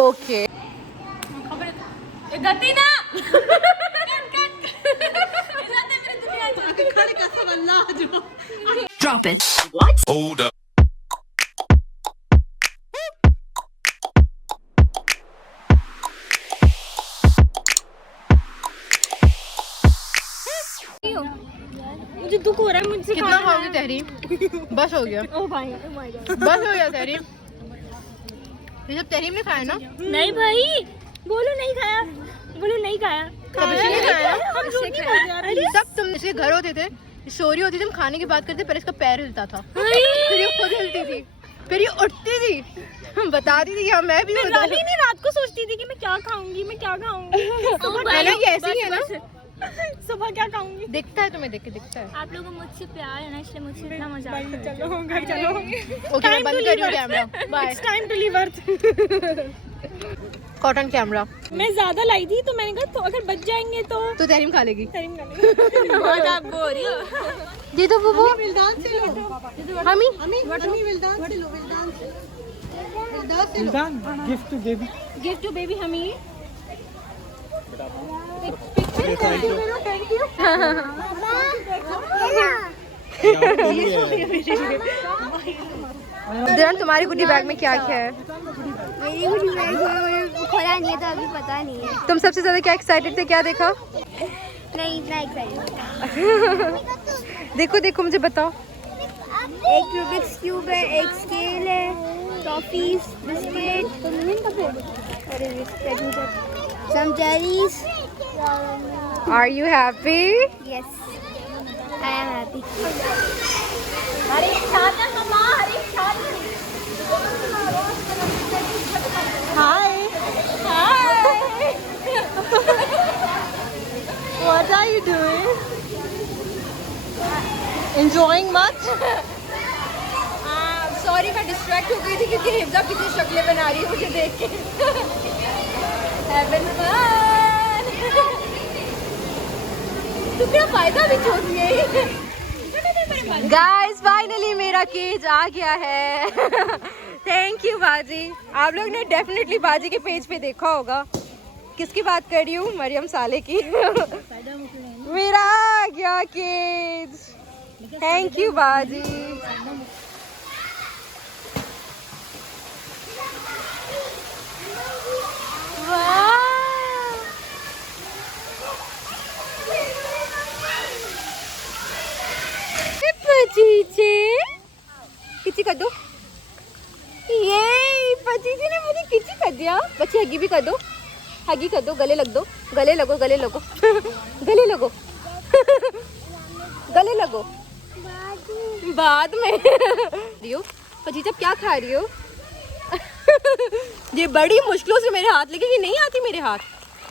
Okay गति ना Drop it. What? Hold up. मुझे दुख हो रहा है मुझसे। कितना खाओगे तहरीम? बस हो गया। ओ भाई, ओ माय गॉड, बस हो गया तहरीम। ये सब तहरीम ने खाया ना? नहीं भाई, बोलो नहीं खाया, बोलो नहीं खाया। नहीं खाया। हम झूठ नहीं बोलते यार। अरे सब तुम इसके घर होते थे, सोरी होती थी, हम खाने की बात करते, पर इसका पैर हिलता था, फिर ये खुद हिलती थी, फिर ये उठती थी, हम बताती थी कि हाँ मैं भी हूँ। नहीं, रात को सोचती थी कि मैं क्या खाऊंगी, मैं क्या खाऊंगी। है ना, ये ऐसी ही है ना, सुबह क्या खाऊंगी। दिखता है तुम्हें, देख के दिखता है। आप लोगों को मुझसे प्यार है ना, इसलिए मुझसे इतना मजा आता है। चलो घर चलो। ओके मैं बंद कर रही हूँ camera, bye. It's time to leave earth. Cotton camera. मैं ज्यादा लाई थी तो मैंने कहा तो अगर बच जाएंगे तो तहरीम खा लेगी। बहुत आप बोल रही हो। दे दो बुबू। हमी गिफ्ट टू बेबी हमी। दिरन तुम्हारी गुड्डी बैग में क्या क्या है? मेरी गुड्डी बैग में खोला नहीं है तो अभी पता नहीं है। तुम सबसे ज्यादा क्या एक्साइटेड थे, क्या देखा? नहीं, इतना एक्साइटेड। देखो देखो मुझे बताओ। एक रूबिक्स क्यूब है, एक स्केल है, टॉफीज, बिस्किट, अरे biscuit, some jellies. Are you happy? Yes, I am happy. अरे शादी मामा, अरे शादी। हाय हाय। What are you doing? Enjoying much? Sorry मैं डिस्ट्रैक्ट हो गई थी क्योंकि हिफ्जा कितनी शक्लें बना रही है मुझे देख के। Having fun. तू क्या फायदा भी छोड़ दिए। गाइस फाइनली मेरा केज आ गया है। थैंक यू बाजी। आप लोग ने डेफिनेटली बाजी के पेज पे देखा होगा। किसकी बात कर रही हूँ? मरियम साले की। मेरा आ गया केज। थैंक यू बाजी। पचीचे किची कर दो। ये पचीचे ने मुझे किची कर दिया। बच्ची हगी भी कर दो, हगी कर दो, गले लग दो, गले लगो, गले लगो, गले लगो, गले लगो बाद में। रियो पचीचा क्या खा रही हो? ये बड़ी मुश्किलों से मेरे हाथ लेके, ये नहीं आती मेरे हाथ,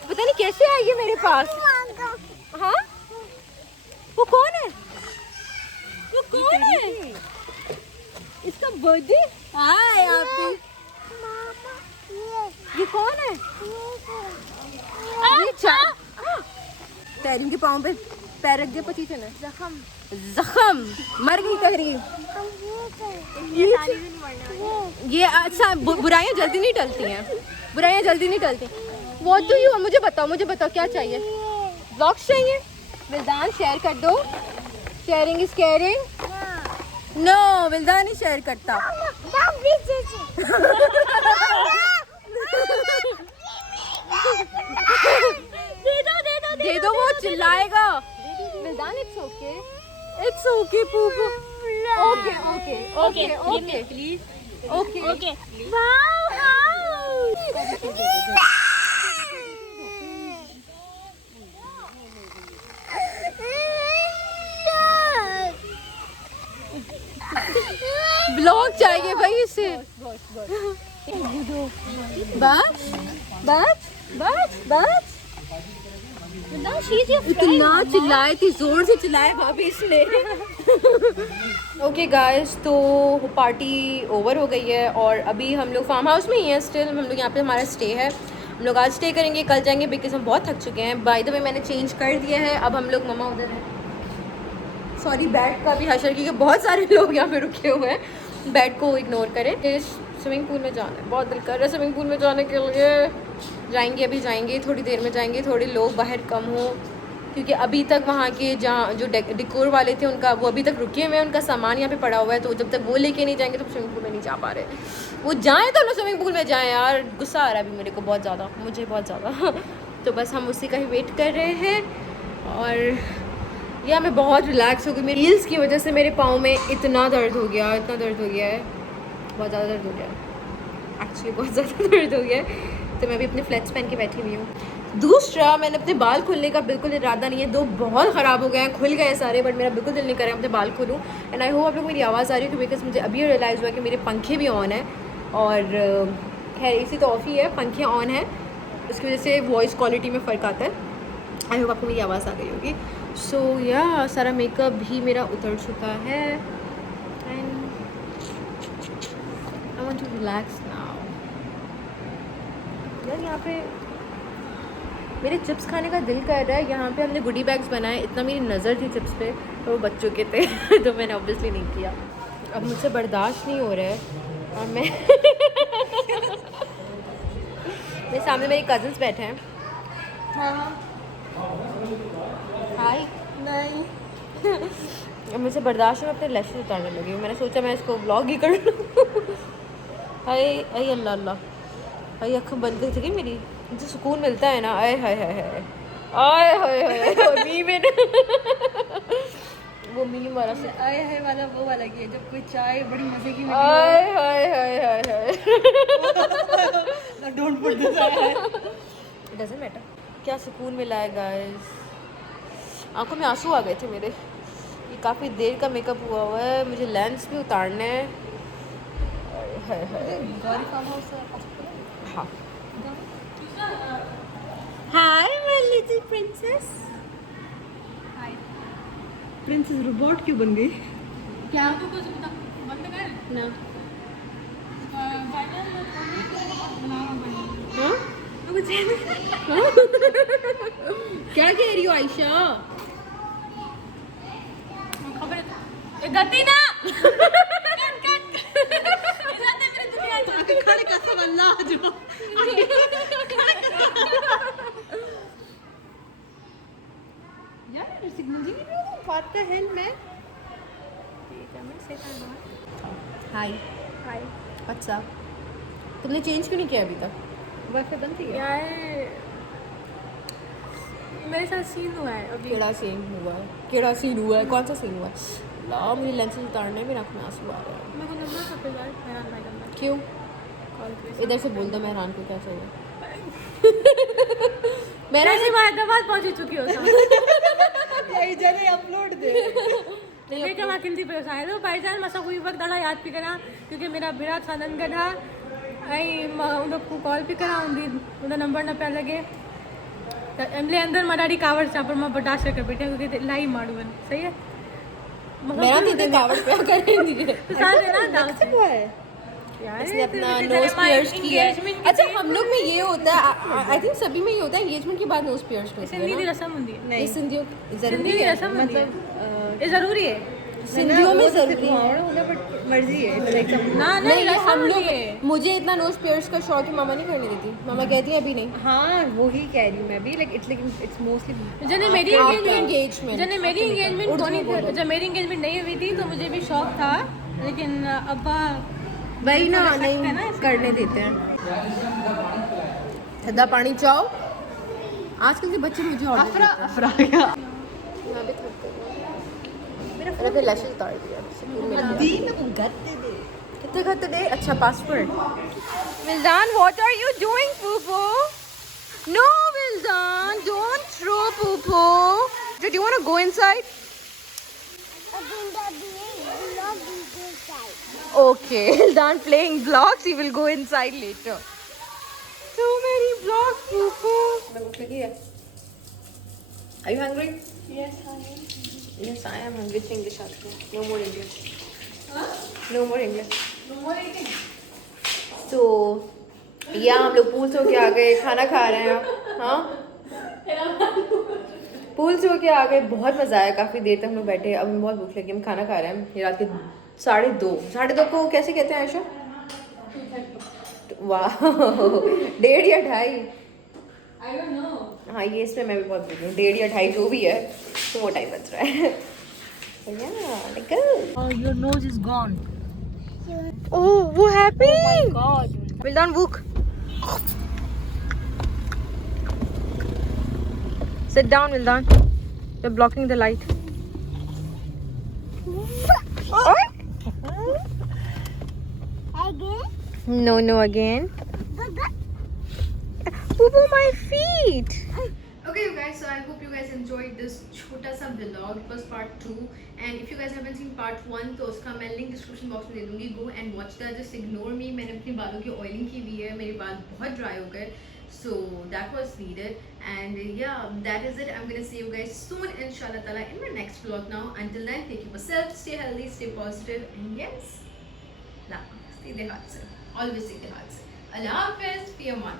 पता नहीं कैसे आई है मेरे पास। हाँ वो कौन है? वो कौन है? इसका बर्थडे? हाय आपकी। ये कौन है? ये तहरीम के पाँव पे पैर रख दिया पचीचे ने। जख्म मर गई तहरीम। ये अच्छा बुराइयां जल्दी नहीं टलती हैं, बुराइयां जल्दी नहीं टलती। वो तो यू मुझे बताओ, मुझे बताओ क्या चाहिए? ब्लॉग्स चाहिए? विल्दान शेयर कर दो। Sharing is caring. नो विल्दान नहीं शेयर करता। दे दो वो चिल्लाएगा। विल्दान इट्स ओके, इट्स ओके पूपू। Okay okay okay okay please okay okay. ब्लॉग चाहिए भाई इसे। बस बस बस बस। इतना चिल्लाए थी, जोर से चिल्लाए भाभी इसने। ओके गाइस, तो पार्टी ओवर हो गई है और अभी हम लोग फार्म हाउस में ही हैं। स्टिल हम लोग यहाँ पे हमारा स्टे है। हम लोग आज स्टे करेंगे, कल जाएंगे बिकॉज हम बहुत थक चुके हैं। बाय द वे मैंने चेंज कर दिया है, अब हम लोग मम्मा उधर है। सॉरी बैट का भी हशर, क्योंकि बहुत सारे लोग यहाँ पे रुके हुए हैं। बैट को इग्नोर करें। स्विमिंग पूल में जाना है, बहुत दिल कर रहा है स्विमिंग पूल में जाने के लिए। जाएंगे, अभी जाएंगे, थोड़ी देर में जाएंगे, थोड़े लोग बाहर कम हो, क्योंकि अभी तक वहाँ के जहाँ जो डेकोर वाले थे उनका वो अभी तक रुके हुए हैं, उनका सामान यहाँ पे पड़ा हुआ है, तो जब तक वो लेके नहीं जाएंगे तो स्विमिंग पूल में नहीं जा पा रहे। वो जाएँ तो हम लोग स्विमिंग पूल में जाएँ यार, गुस्सा आ रहा है अभी मेरे को बहुत ज़्यादा, मुझे बहुत ज़्यादा। तो बस हम उसी का ही वेट कर रहे हैं। और या मैं बहुत रिलैक्स हो गई, मेरी हील्स की वजह से मेरे पाँव में इतना दर्द हो गया, इतना दर्द हो गया है, बहुत ज़्यादा दर्द हो गया है एक्चुअली, बहुत ज़्यादा दर्द हो गया है। तो मैं अभी अपने फ्लैट्स पहन के बैठी हुई हूँ। दूसरा, मैंने अपने बाल खोलने का बिल्कुल इरादा नहीं है, दो बहुत ख़राब हो गए हैं, खुल गए सारे, बट मेरा बिल्कुल दिल नहीं कर रहा है अपने बाल खोलूँ। एंड आई होप आप लोग मेरी आवाज़ आ रही है, बिकॉज मुझे अभी रियलाइज़ हुआ कि मेरे पंखे भी ऑन है, और खैर AC तो ऑफ ही है, पंखे ऑन है, उसकी वजह से वॉइस क्वालिटी में फ़र्क आता है। आई होप आपको मेरी आवाज़ आ गई होगी। सो या सारा मेकअप भी मेरा उतर चुका है and I want to relax now. यार यहाँ पे मेरे चिप्स खाने का दिल कर रहा है। यहाँ पे हमने गुडी बैग्स बनाए, इतना मेरी नज़र थी चिप्स पे, तो वो बच्चों के थे तो मैंने ऑब्वियसली नहीं किया। अब मुझसे बर्दाश्त नहीं हो रहा है और मैं मेरे सामने मेरे कज़न्स बैठे हैं। हाँ हाय। नहीं अब मुझसे बर्दाश्त में अपने लैशेस उतारने लगी हूँ। मैंने सोचा मैं इसको व्लॉग ही कर लूँ। हाय अय अल्लाह अल्लाह, हाय अँखें बंद कर सकी मेरी, मुझे सुकून मिलता है ना। आए हाय हाय हाय आए हाय हाय मीम वो मीम वाला से आए है वाला वो वाला की है, जब कोई चाय बड़ी मजे की आए हाय हाय हाय हाय डोंट पुट दिस आए। It doesn't matter. क्या सुकून मिला है गाइस, आंखों में आंसू आ गए थे मेरे। ये काफ़ी देर का मेकअप हुआ है, मुझे लेंस भी उतारना है। हाय हाय गौरी फार्म हाउस। हाँ hi my little princess. Hi princess robot क्यों बन गई? क्या आपको कुछ बंद कर ना क्या कह रही हो आयशा? खबर है गति ना खाने का सवाल ना जो यार सिग्नल ही नहीं दे व्हाट द हेल मैन। हाय हाय अच्छा, तुमने चेंज क्यों नहीं किया अभी तक? वाईफाई बंद थी यार, मेरे साथ सीन हुआ है अभी। केड़ा सीन हुआ है? केड़ा सीन हुआ है? कौन सा सीन हुआ है? ला मुझे लेंसेज उतारने में आँख में आंसू आ रहा है। मेरे को नंबर सब पे यार मेरा ना करना क्यों? कॉल पे इधर से बोल दो मेहरान को क्या चाहिए। मेरा से मैं हैदराबाद पहुंच चुकी हूं समझ यही जने अपलोड दे ठीक है। मैं किंती पे उसाए तो भाईजान मसा कोई वक्त दड़ा याद भी करा, क्योंकि मेरा बिरा साधन गधा आई उन लोग को कॉल भी करा उनका नंबर ना पे लगे एमले अंदर मराठी कावड़ चापर मैं बर्दाश्त कर बैठे क्योंकि लाई मारूवन सही है। मेरा दीदी कावड़ पे करेंगे तो साथ है ना डांस हुआ है यार इसने अपना नोज पियर्स किया है। अच्छा हम लोग में ये होता है, आई थिंक सभी में ये होता है, एंगेजमेंट के बाद नोज पियर्स होता सिंधी है दी ना? रस्म होती है, नहीं सिंधियों जरूरी सिंधी दी है, रस्म होती है, ये जरूरी है सिंधियों में जरूरी है। बट मर्जी है ना नहीं रस्म हम होती लोग, है। मुझे इतना नोज पियर्स का शौक है, मामा नहीं करने देती। मामा कहती है अभी नहीं। हाँ वो ही कह रही हूँ मैं भी, लाइक इट्स मोस्टली जने मेरी engagement. जने मेरी एंगेजमेंट उर्दू होनी में बोलो। जब मेरी एंगेजमेंट नहीं हुई थी तो मुझे भी शौक था, लेकिन अब्बा वही ना है ना नहीं इसमें। करने देते हैं। ठंडा पानी चाओ। आजकल के बच्चे मुझे ऑर्डर देते हैं। अफरा गया मैं भी थक गई। मैंने अपने लैशेस उतार दिया। सुकून मिला। दीन गत्ते दे कितने खत डे? अच्छा password. Wildan, what are you doing, Poopo? No, Wildan, don't throw Poopo. Do you want to go inside? Okay, Wildan playing blocks. He will go inside later. So many blocks, Poopo. Are you hungry? Yes, I am. Yes, I am hungry. Which English asked me? No more English. Huh? No more English. No more eating. तो या हम लोग pool से होके आ गए, खाना खा रहे हैं। हाँ पूल से होके आ गए, बहुत मज़ा आया, काफ़ी देर तक हम लोग बैठे। अब हमें बहुत भूख लगी, हम खाना खा रहे हैं। ये रात के 2:30 को कैसे कहते हैं आयशा? वाह 1:30 या 2:30। I don't know. हाँ ये इसमें मैं भी बहुत भूख हूँ, 1:30 या 2:30 जो भी है, तो वो टाइम बच रहा है। Your nose is gone. Oh, वो happy. Oh my god. Well done, Wook. Sit down, well done. You're blocking the light. Again? No, again. Poo-poo, my feet. Okay, you guys, so I hope you guys enjoyed this छोटा सा vlog. It was part 2, and if you guys haven't seen part 1 तो उसका मैं link description box में दे दूँगी. Go and watch that. Just ignore me. मैंने अपने बालों की oiling की हुई है, मेरे बाल बहुत dry हो गए, so that was needed. And yeah, that is it. I'm gonna see you guys soon, inshallah ta'ala, in my next vlog. Now, until then, take care of yourself, stay healthy, stay positive, and yes, सीधे हाथ से, always सीधे हाथ से. Allah Hafiz, fi aman.